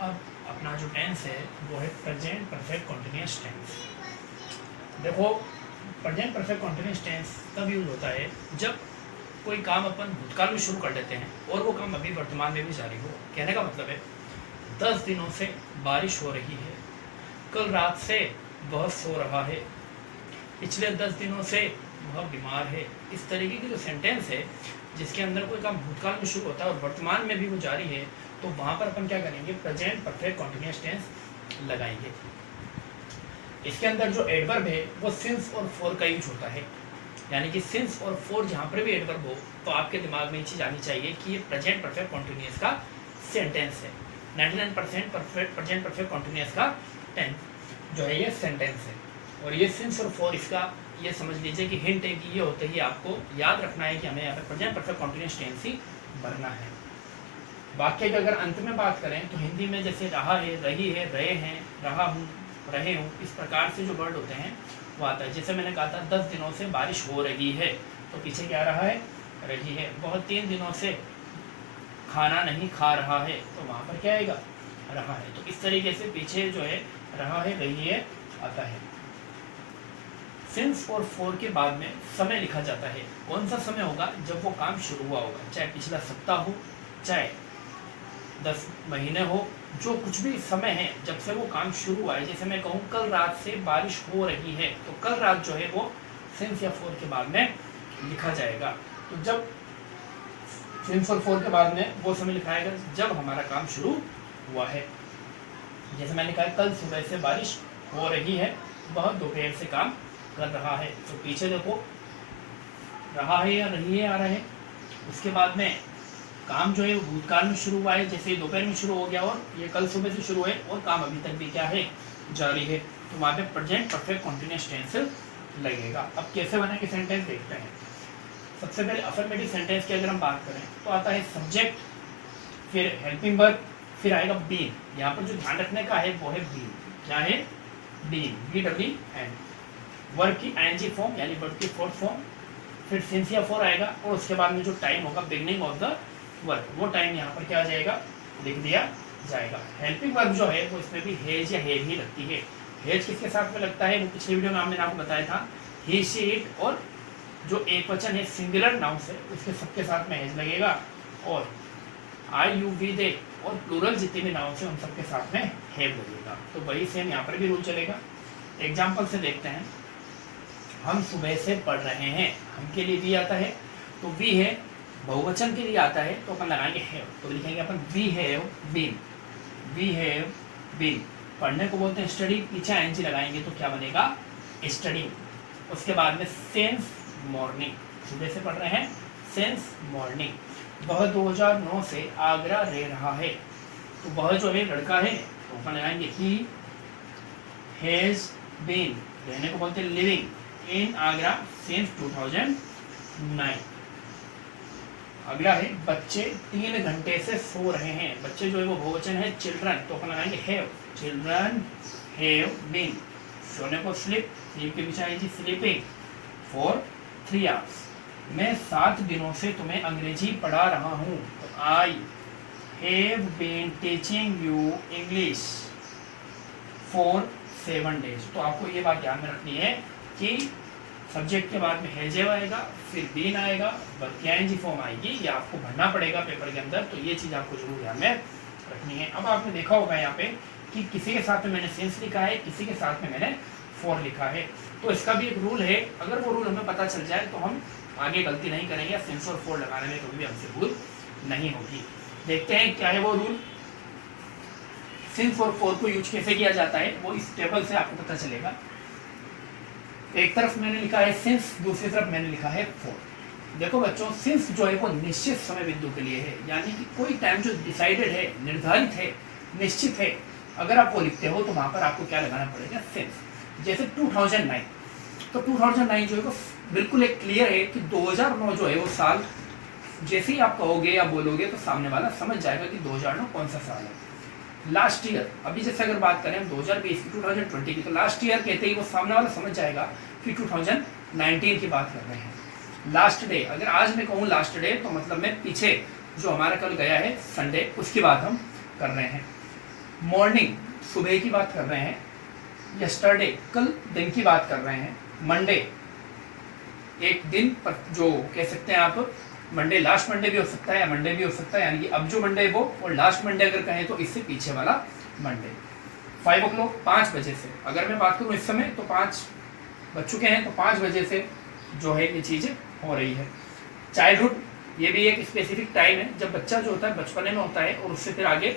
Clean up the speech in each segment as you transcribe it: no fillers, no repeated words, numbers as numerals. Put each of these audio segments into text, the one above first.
अब अपना जो टेंस है वो है प्रेजेंट परफेक्ट कॉन्टिन्यूअस टेंस। देखो, प्रेजेंट परफेक्ट कॉन्टिन्यूअस टेंस तब यूज होता है जब कोई काम अपन भूतकाल में शुरू कर लेते हैं और वो काम अभी वर्तमान में भी जारी हो। कहने का मतलब है 10 दिनों से बारिश हो रही है, कल रात से वह सो रहा है, पिछले 10 दिनों से वह बीमार है। इस तरीके की जो सेंटेंस है जिसके अंदर कोई काम भूतकाल में शुरू होता है और वर्तमान में भी वो जारी है, तो वहाँ पर अपन क्या करेंगे, प्रेजेंट परफेक्ट कॉन्टिन्यूअस टेंस लगाएंगे। इसके अंदर जो एडवर्ब है वो सिंस और फॉर का यूज होता है, यानी कि सिंस और फॉर जहाँ पर भी एडवर्ब हो तो आपके दिमाग में ये चीज़ आनी चाहिए कि ये प्रेजेंट परफेक्ट कॉन्टिन्यूअस का सेंटेंस है। 99% प्रेजेंट परफेक्ट कॉन्टिन्यूअस का टेंस जो है ये सेंटेंस है। और ये सिंस और फॉर इसका ये समझ लीजिए कि हिंट है कि ये होते ही आपको याद रखना है कि हमें यहाँ पे प्रेजेंट परफेक्ट कॉन्टिन्यूअस टेंस ही भरना है। वाक्य की अगर अंत में बात करें तो हिंदी में जैसे रहा है, रही है, रहे हैं, रहा हूँ, रहे हूँ, इस प्रकार से जो वर्ड होते हैं वो आता है। जैसे मैंने कहा था 10 दिनों से बारिश हो रही है, तो पीछे क्या रहा है, रही है। बहुत 3 दिनों से खाना नहीं खा रहा है, तो वहाँ पर क्या आएगा, रहा है। तो इस तरीके से पीछे जो है रहा है, रही है आता है। सिंस और फॉर के बाद में समय लिखा जाता है। कौन सा समय होगा, जब वो काम शुरू हुआ होगा, चाहे पिछला सप्ताह हो, चाहे 10 महीने हो, जो कुछ भी समय है जब से वो काम शुरू हुआ है। जैसे मैं कहूँ कल रात से बारिश हो रही है, तो कल रात जो है वो सिंस या फॉर के बाद में लिखा जाएगा। तो जब सिंस और फॉर के बाद में वो समय लिखाएगा जब हमारा काम शुरू हुआ है। जैसे मैंने कहा कल सुबह से बारिश हो रही है, वह दोपहर से काम कर रहा है, तो पीछे देखो रहा है या रही है आ रहा है। उसके बाद में काम जो है वो भूतकाल में शुरू हुआ है, जैसे दोपहर में शुरू हो गया और ये कल सुबह से शुरू है और काम अभी तक भी क्या है, जारी है, तो वहाँ पे प्रेजेंट परफेक्ट कॉन्टिन्यूअस टेंस लगेगा। अब कैसे बना के सेंटेंस देखते हैं। सबसे पहले अफर्मेटिव सेंटेंस की अगर हम बात करें तो आता है सब्जेक्ट, फिर हेल्पिंग वर्ब, फिर आएगा बीन। यहाँ पर जो ध्यान रखने का है वो है बीन। क्या है, बीन, BWN। वर्ब की ING फॉर्म यानी वर्ब की फोर्थ फॉर्म, फिर सिंस या फॉर आएगा और उसके बाद में जो टाइम होगा बिगनिंग ऑफ द वर्ब, वो टाइम यहाँ पर क्या आ जाएगा, लिख दिया जाएगा। हेल्पिंग वर्ब जो है वो इसमें भी हेज या हेड ही लगती है। हेज किसके साथ में लगता है, वो पिछले वीडियो में मैंने आपको बताया था, ही, शी, इट, और जो एक वचन है सिंगुलर नाउन से उसके सबके साथ में हेज लगेगा, और आई, यू, वी, दे और प्लूरल जितने भी नाउन से उन सबके साथ में हेव लगेगा। तो वही सेम यहाँ पर भी रूल चलेगा। एग्जाम्पल से देखते हैं। हम सुबह से पढ़ रहे हैं, हम के लिए भी आता है, तो वी है। बहुवचन के लिए आता है तो अपन लगाएंगे हैव, तो लिखेंगे अपन we have been, we have been. पढ़ने को बोलते हैं स्टडी, पीछे ING लगाएंगे तो क्या बनेगा, स्टडी। उसके बाद में सिंस मॉर्निंग, सुबह से पढ़ रहे हैं, सिंस मॉर्निंग। वह 2009 से आगरा रह रहा है, तो वह जो है लड़का है तो अपन लगाएंगे ही हैज बीन, रहने को बोलते हैं लिविंग इन आगरा सिंस 2009। अगला है बच्चे 3 घंटे से सो रहे हैं। बच्चे जो है वो बहुवचन है चिल्ड्रन, तो अपन लगाएंगे हैव, चिल्ड्रन हैव बीन। सोने को स्लीप, स्लीप के पीछे आएगी स्लीपिंग फॉर 3 आवर्स। मैं 7 दिनों से तुम्हें अंग्रेजी पढ़ा रहा हूँ, तो I have been teaching you English for 7 days. तो आपको ये बात ध्यान में रखनी है कि सब्जेक्ट के बाद में हैज आएगा, फिर बीन आएगा, वर्ब की ING फॉर्म आएगी, ये आपको भरना पड़ेगा पेपर के अंदर, तो ये चीज़ आपको जरूर ध्यान में रखनी है। अब आपने देखा होगा यहाँ पे कि किसी के साथ में मैंने सिंस लिखा है, किसी के साथ में मैंने फॉर लिखा है, तो इसका भी एक रूल है। अगर वो रूल हमें पता चल जाए तो हम आगे गलती नहीं करेंगे, सिंस और फॉर लगाने में कभी भी हमसे भूल नहीं होगी। देखते हैं क्या है वो रूल। सिंस और फॉर को यूज कैसे किया जाता है वो इस टेबल से आपको पता चलेगा। एक तरफ मैंने लिखा है सिंस, दूसरी तरफ मैंने लिखा है फॉर। देखो बच्चों, सिंस जो है वो निश्चित समय बिंदु के लिए है, यानी कि कोई टाइम जो डिसाइडेड है, निर्धारित है, निश्चित है, अगर आप वो लिखते हो तो वहां पर आपको क्या लगाना पड़ेगा, सिंस। जैसे 2009, तो 2009 जो है वो बिल्कुल एक क्लियर है कि 2009 जो है वो साल, जैसे ही आप कहोगे या बोलोगे तो सामने वाला समझ जाएगा कि 2009 कौन सा साल है। लास्ट ईयर, अभी जैसे अगर बात करें हम 2020 की, 2020 की, तो लास्ट ईयर कहते ही वो सामने वाला समझ जाएगा कि 2019 की बात कर रहे हैं। लास्ट डे, अगर आज मैं कहूँ लास्ट डे तो मतलब मैं पीछे जो हमारा कल गया है संडे, उसकी बात हम कर रहे हैं। मॉर्निंग सुबह की बात कर रहे हैं, यस्टरडे कल दिन की बात कर रहे हैं, मंडे एक दिन पर जो कह सकते हैं आप, मंडे लास्ट मंडे भी हो सकता है या मंडे भी हो सकता है, यानी कि अब जो मंडे है वो, और लास्ट मंडे अगर कहें तो इससे पीछे वाला मंडे। 5 o'clock 5 बजे से, अगर मैं बात करूँ इस समय तो 5 बज चुके हैं, तो 5 बजे से जो है ये चीज़ हो रही है। चाइल्डहुड ये भी एक स्पेसिफिक टाइम है जब बच्चा जो होता है बचपने में होता है, और उससे फिर आगे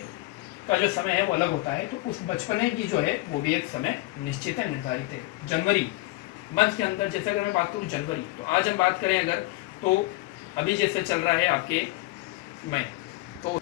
का जो समय है वो अलग होता है, तो उस बचपने की जो है वो भी एक समय निश्चित है, निर्धारित है। जनवरी मंथ के अंदर, जैसे अगर मैं बात करूँ जनवरी, तो आज हम बात करें अगर, तो अभी जैसे चल रहा है आपके मई, तो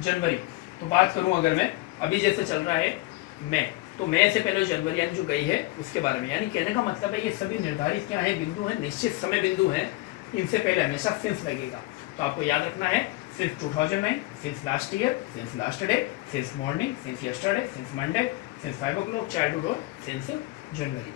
जनवरी, तो बात करूं अगर मैं अभी जैसे चल रहा है मई, तो मई से पहले जनवरी यानी जो गई है उसके बारे में, यानी कहने का मतलब है ये सभी निर्धारित क्या है, बिंदु है, निश्चित समय बिंदु है, इनसे पहले हमेशा सिंस लगेगा। तो आपको याद रखना है since 2009, since last year, since last day, since morning, since yesterday, since Monday, since 5 o'clock, childhood और सिंस जनवरी।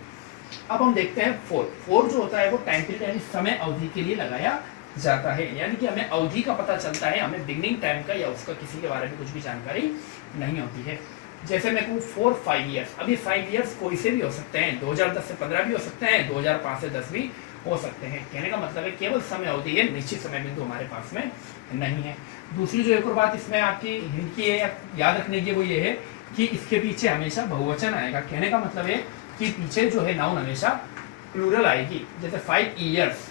अब हम देखते हैं फोर जो होता है वो टाइम पीरियड यानी समय अवधि के लिए लगाया जाता है, यानी कि हमें अवधि का पता चलता है, हमें बिगनिंग टाइम का या उसका किसी के बारे में कुछ भी जानकारी नहीं होती है। जैसे मैं कहूँ 4-5 ईयर्स, अभी 5 ईयर्स कोई से भी हो सकते हैं, 2010 से 15 भी हो सकते हैं, 2005 से 10 भी हो सकते हैं। कहने का मतलब है केवल समय अवधि है, निश्चित समय बिंदु हमारे पास में नहीं है। दूसरी जो एक और बात इसमें आपकी हिंट की है या याद रखने की वो ये है कि इसके पीछे हमेशा बहुवचन आएगा। कहने का मतलब है कि पीछे जो है नाउन हमेशा प्लूरल आएगी। जैसे 5 years,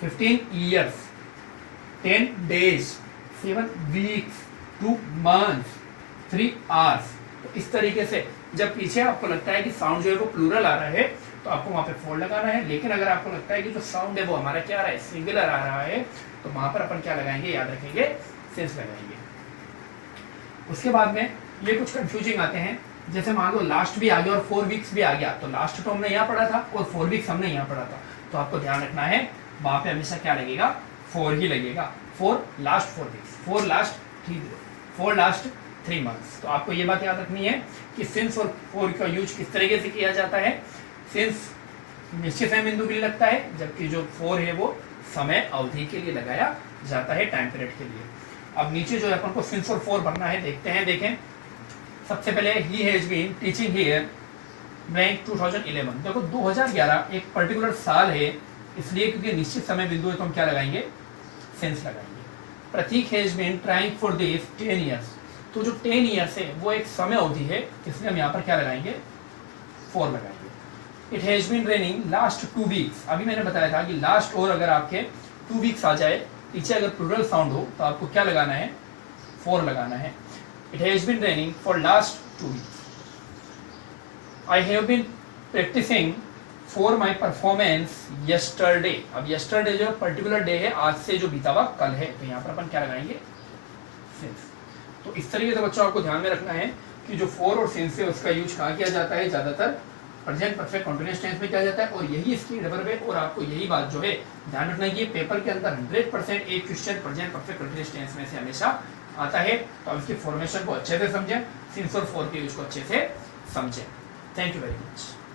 15 years, 10 days, 7 weeks, 2 months, 3 hours। तो इस तरीके से जब पीछे आपको लगता है कि साउंड जो है वो प्लूरल आ रहा है तो आपको वहाँ पे फोर लगाना है, लेकिन अगर आपको लगता है कि जो साउंड है वो हमारा क्या आ रहा है, सिंगुलर आ रहा है, तो वहाँ पर अपन क्या लगाएंगे, याद रखेंगे, सिंस लगाएंगे। उसके बाद में ये कुछ कंफ्यूजिंग आते हैं, जैसे मान लो लास्ट भी आ गया और 4 वीक्स भी आ गया, तो लास्ट तो हमने यहाँ पढ़ा था और 4 वीक्स हमने यहाँ पढ़ा था, तो आपको ध्यान रखना है वहाँ पे हमेशा क्या लगेगा, 4 ही लगेगा। 4 लास्ट 4 वीक्स, 4 लास्ट 3 मंथ्स। तो आपको ये बात याद रखनी है कि सिंस और फोर का यूज किस तरीके से किया जाता है। सिंस निश्चित समय बिंदु के लिए लगता है, जबकि जो 4 है वो समय अवधि के लिए लगाया जाता है, टाइम पीरियड के लिए। अब नीचे जो है अपन को सिंस और 4 भरना है, देखते हैं। देखें सबसे पहले he has been teaching here bank 2011। देखो 2011 एक पर्टिकुलर साल है, इसलिए क्योंकि निश्चित समय बिंदु है तो हम क्या लगाएंगे, सिंस लगाएंगे। Prateek has been trying for this 10 years, तो जो 10 ईयर्स है वो एक समय अवधि है, इसलिए हम यहाँ पर क्या लगाएंगे, 4 लगाएंगे। It has been raining last 2 weeks, अभी मैंने बताया था कि लास्ट और अगर आपके 2 वीक्स आ जाए पीछे अगर प्लूरल साउंड हो तो आपको क्या लगाना है, 4 लगाना है। It has been raining for last 2 weeks. I have been practicing for my performance yesterday. अब यस्टरडे जो पर्टिकुलर डे है, आज से जो बीता हुआ कल है, तो यहाँ पर अपन क्या लगाएंगे, सिंस। तो इस तरीके से बच्चों आपको ध्यान में रखना है कि जो 4 और सिंस है उसका यूज कहाँ किया जाता है, ज़्यादातर प्रेजेंट परफेक्ट कंटीन्यूअस टेंस में किया जाता है, और यही इसकी रिवर्ब है। और आपको यही बात जो है ध्यान रखना है कि पेपर के अंदर 100% एक question present perfect continuous tense में से हमेशा आता है। तो अब इसकी फॉर्मेशन को अच्छे से समझें, सिंस और 4 के यूज को अच्छे से समझें। Thank you very much.